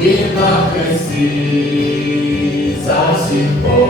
Ти на хресті за всіх Бог.